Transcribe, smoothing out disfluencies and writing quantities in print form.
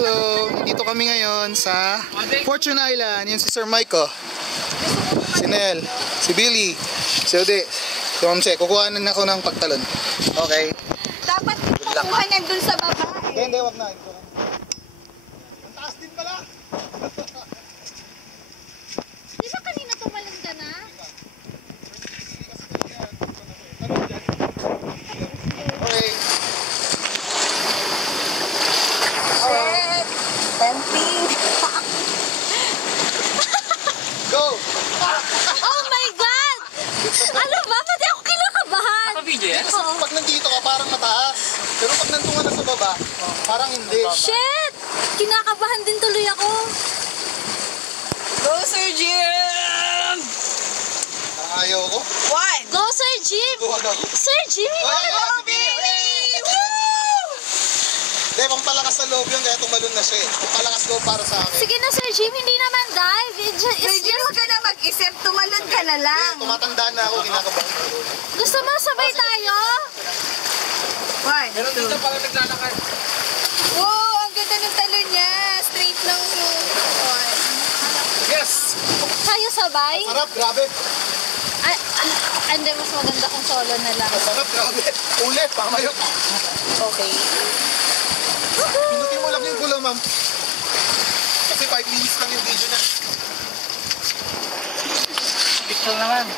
Hello! Dito kami ngayon sa Fortune Island. Yan si Sir Mike, oh. Si Nel, si Billy, si Ode, si Mamse. Kukuhanan ako ng pagtalon. Okay? Dapat kukuha nandun sa baba eh. Hindi, wag na. Ang taas din pala. Di ba kanina tumalon ka na? Okay. Shit! Tempting! Go! Oh my God! Ano ba? Pati ako kinakabahan! Naka-video yan? Kasi pag nandito ka, parang mataas. Pero pag nandun ka na sa baba, parang hindi. Shit! Kinakabahan din tuloy ako. Go, Sir Jim! Parang ayaw ko. One! Go Sir Jim! Duwag ako. Sir Jim! Hindi, pampalakas sa loob yun, kaya tumalon na siya eh. Pampalakas loob para sa akin. Sige na Sir Jim, hindi naman dive. Sir Jim, huwag ka na mag-isip. Tumalon ka na lang. Tumatanda na ako, kinakabahan ako. Gusto mo sabay tayo? One, Meron dito pala naglalakad. Wow, ang ganda ng talon niya. Straight lang yung one. Yes! Tayo sabay? Sarap, grabe. Hindi, mas maganda kung solo na lang. Sarap, grabe. Ulit, pamayok. Okay. Pinutin mo lang yung gulaw, ma'am. Kasi 5 minutes lang yung video na. Picture naman.